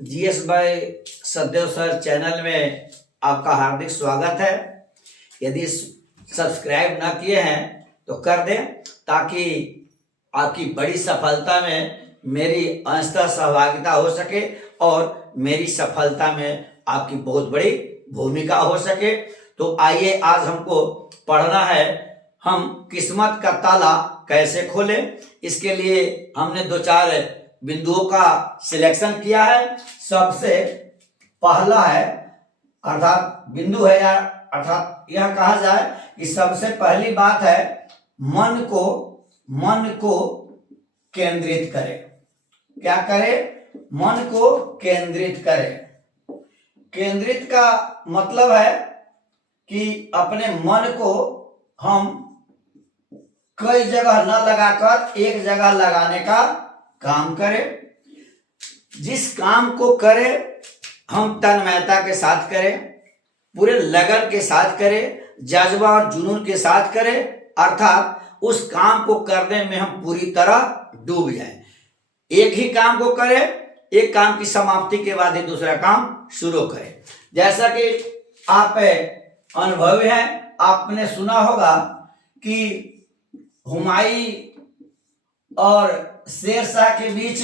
GS भाई सदैव sir channel में आपका हार्दिक स्वागत है। यदि सब्सक्राइब ना किए हैं तो कर दें ताकि आपकी बड़ी सफलता में मेरी अंशतः सहभागिता हो सके और मेरी सफलता में आपकी बहुत बड़ी भूमिका हो सके। तो आइए आज हमको पढ़ना है, हम किस्मत का ताला कैसे खोलें। इसके लिए हमने दो चार बिंदुओं का सिलेक्शन किया है। सबसे पहला है अर्थात बिंदु है या अर्थात यह कहा जाए कि सबसे पहली बात है मन को केंद्रित करें। क्या करें? मन को केंद्रित करें। केंद्रित का मतलब है कि अपने मन को हम कई जगह न लगाकर एक जगह लगाने का काम करें। जिस काम को करें हम तन्मयता के साथ करें, पूरे लगन के साथ करें, जज्बा और जुनून के साथ करें, अर्थात उस काम को करने में हम पूरी तरह डूब जाएं। एक ही काम को करें, एक काम की समाप्ति के बाद ही दूसरा काम शुरू करें। जैसा कि आप अनुभवी हैं, आपने सुना होगा कि हुमायूं और शेरशाह के बीच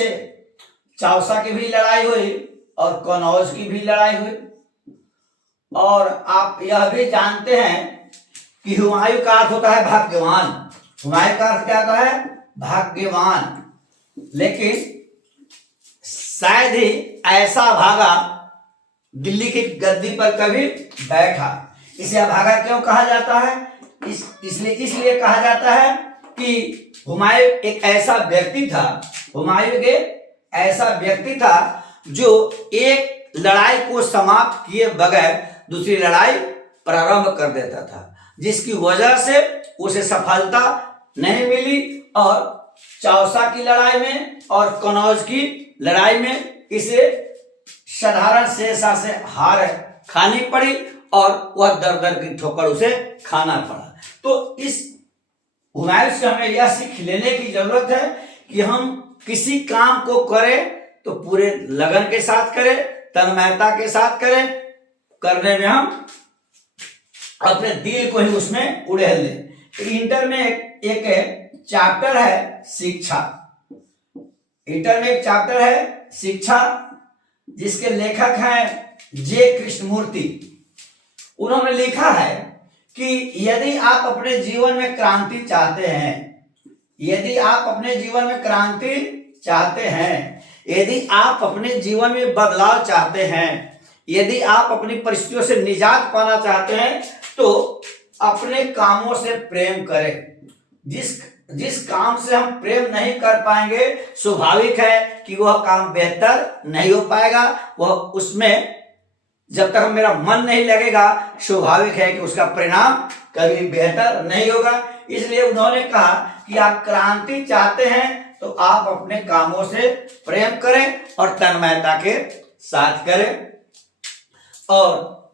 चौसा की भी लड़ाई हुई और कनौज की भी लड़ाई हुई। और आप यह भी जानते हैं कि हुमायूं का अर्थ होता है भाग्यवान। हुमायूं का अर्थ क्या होता है? भाग्यवान। लेकिन शायद ही ऐसा भागा दिल्ली की गद्दी पर कभी बैठा। इसे अभागा क्यों कहा जाता है? इसलिए कहा जाता है कि हुमायूं एक ऐसा व्यक्ति था, हुमायूं एक ऐसा व्यक्ति था जो एक लड़ाई को समाप्त किए बगैर दूसरी लड़ाई प्रारंभ कर देता था, जिसकी वजह से उसे सफलता नहीं मिली और चौसा की लड़ाई में और कनौज की लड़ाई में इसे साधारण शेरशाह से हार खानी पड़ी और वह दर दर की ठोकर उसे खाना पड़ा। तो इस हुमायूं से हमें यह सीख लेने की जरूरत है कि हम किसी काम को करें तो पूरे लगन के साथ करें, तन्मयता के साथ करें, करने में हम अपने दिल को ही उसमें उड़ेल दें। इंटर में एक चैप्टर है शिक्षा। इंटर में एक चैप्टर है शिक्षा, जिसके लेखक हैं जे कृष्णमूर्ति। उन्होंने लिखा है कि यदि आप अपने जीवन में क्रांति चाहते हैं, यदि आप अपने जीवन में क्रांति चाहते हैं, यदि आप अपने जीवन में बदलाव चाहते हैं, यदि आप अपनी परिस्थितियों से निजात पाना चाहते हैं, तो अपने कामों से प्रेम करें। जिस काम से हम प्रेम नहीं कर पाएंगे, स्वाभाविक है कि वह काम बेहतर नहीं हो पाएगा। वह उसमें जब तक मेरा मन नहीं लगेगा, स्वाभाविक है कि उसका परिणाम कभी बेहतर नहीं होगा। इसलिए उन्होंने कहा कि आप क्रांति चाहते हैं तो आप अपने कामों से प्रेम करें और तन्मयता के साथ करें। और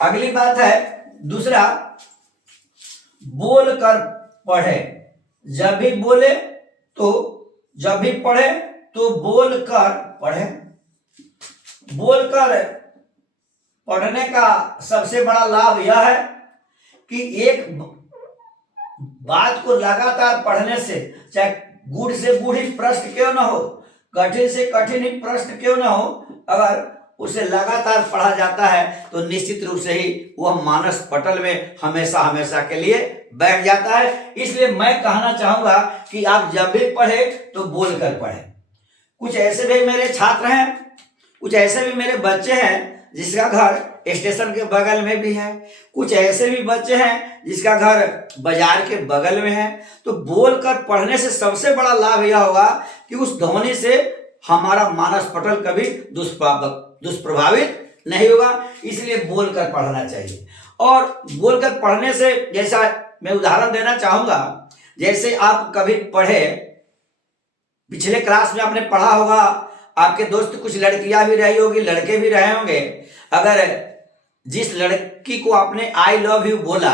अगली बात है दूसरा, बोल कर पढ़े। जब भी पढ़े तो बोल कर पढ़े। बोलकर पढ़ने का सबसे बड़ा लाभ यह है कि एक बात को लगातार पढ़ने से, चाहे गूढ़ से गूढ़ी प्रश्न क्यों ना हो, कठिन से कठिन ही प्रश्न क्यों ना हो, अगर उसे लगातार पढ़ा जाता है तो निश्चित रूप से ही वह मानस पटल में हमेशा हमेशा के लिए बैठ जाता है। इसलिए मैं कहना चाहूंगा कि आप जब भी पढ़े तो बोल कर पढ़े। कुछ ऐसे भी मेरे छात्र हैं, कुछ ऐसे भी मेरे बच्चे हैं जिसका घर स्टेशन के बगल में भी है, कुछ ऐसे भी बच्चे हैं जिसका घर बाजार के बगल में है। तो बोलकर पढ़ने से सबसे बड़ा लाभ यह होगा कि उस ध्वनि से हमारा मानस पटल कभी दुष्प्रभावित नहीं होगा। इसलिए बोलकर पढ़ना चाहिए। और बोलकर पढ़ने से, जैसा मैं उदाहरण देना चाहूंगा, जैसे आप कभी पढ़े, पिछले क्लास में आपने पढ़ा होगा, आपके दोस्त कुछ लड़कियां भी रही होगी, लड़के भी रहे होंगे। अगर जिस लड़की को आपने आई लव यू बोला,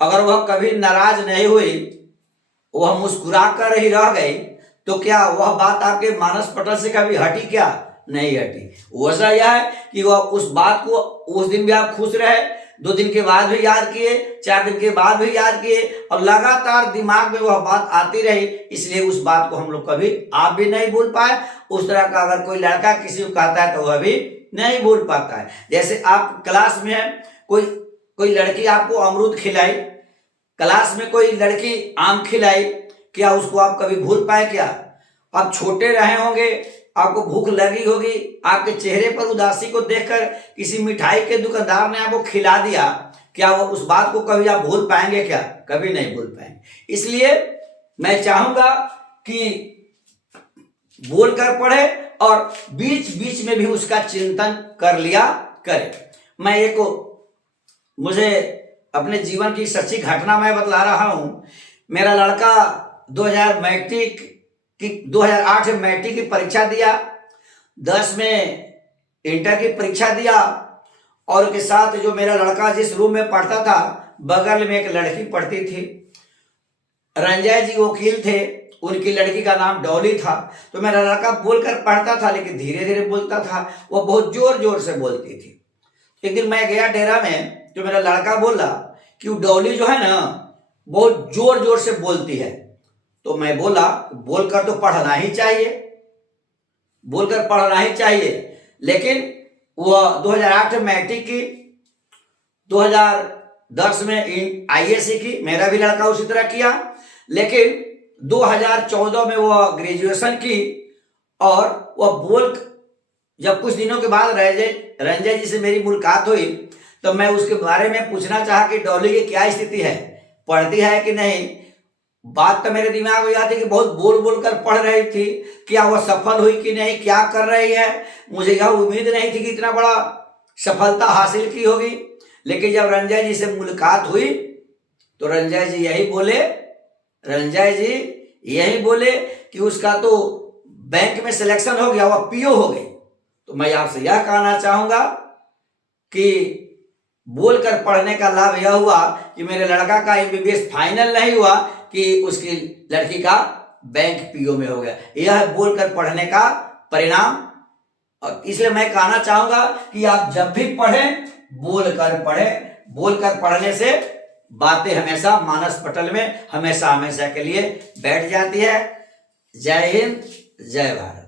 अगर वह कभी नाराज नहीं हुई, वह मुस्कुरा कर ही रह गई, तो क्या वह बात आपके मानस पटल से कभी हटी क्या? नहीं हटी। वजह यह है कि वह उस बात को उस दिन भी आप खुश रहे, 2 दिन के बाद भी याद किए, 4 दिन के बाद भी याद किए और लगातार दिमाग में वह बात आती रही, इसलिए उस बात को हम लोग कभी आप भी नहीं भूल पाए। उस तरह का अगर कोई लड़का किसी को कहता है तो वह भी नहीं भूल पाता है। जैसे आप क्लास में है, कोई लड़की आपको अमरूद खिलाई, क्लास में कोई लड़की आम खिलाई, क्या उसको आप कभी भूल पाए क्या? आप छोटे रहे होंगे, आपको भूख लगी होगी, आपके चेहरे पर उदासी को देखकर किसी मिठाई के दुकानदार ने आपको खिला दिया, क्या वो उस बात को कभी आप भूल पाएंगे क्या? कभी नहीं भूल पाएंगे। इसलिए मैं चाहूंगा कि बोलकर पढ़े और बीच बीच में भी उसका चिंतन कर लिया करें। मुझे अपने जीवन की सच्ची घटना मैं बतला रहा हूं। मेरा लड़का 2008 में मैट्रिक की परीक्षा दिया, 10 में इंटर की परीक्षा दिया और उसके साथ जो मेरा लड़का जिस रूम में पढ़ता था, बगल में एक लड़की पढ़ती थी। रंजय जी वकील थे, उनकी लड़की का नाम डॉली था। तो मेरा लड़का बोलकर पढ़ता था लेकिन धीरे धीरे बोलता था, वो बहुत जोर जोर से बोलती थी। एक दिन मैं गया डेरा में, जो मेरा लड़का बोला कि वो डॉली जो है ना बहुत जोर जोर से बोलती है। तो मैं बोला बोलकर तो पढ़ना ही चाहिए, बोलकर पढ़ना ही चाहिए। लेकिन वह 2008 में मैट्रिक की, 2010 में आईएससी की, मेरा भी लड़का उसी तरह किया। लेकिन 2014 में वह ग्रेजुएशन की और वह जब कुछ दिनों के बाद रंजय जी से मेरी मुलाकात हुई तो मैं उसके बारे में पूछना चाहा कि डॉली की क्या स्थिति है, पढ़ती है कि नहीं। बात तो मेरे दिमाग में आती कि बहुत बोल बोल कर पढ़ रही थी, क्या वह सफल हुई कि नहीं, क्या कर रही है। मुझे यह उम्मीद नहीं थी कि इतना बड़ा सफलता हासिल की होगी। लेकिन जब रंजय जी से मुलाकात हुई तो रंजय जी यही बोले कि उसका तो बैंक में सिलेक्शन हो गया, वह पीओ हो गई। तो मैं आपसे यह कहना चाहूंगा कि बोलकर पढ़ने का लाभ यह हुआ कि मेरे लड़का का एमबीबीएस फाइनल नहीं हुआ कि उसकी लड़की का बैंक पीओ में हो गया। यह बोलकर पढ़ने का परिणाम। और इसलिए मैं कहना चाहूंगा कि आप जब भी पढ़ें बोलकर पढ़ें। बोलकर पढ़ने से बातें हमेशा मानस पटल में हमेशा के लिए बैठ जाती है। जय हिंद, जय भारत।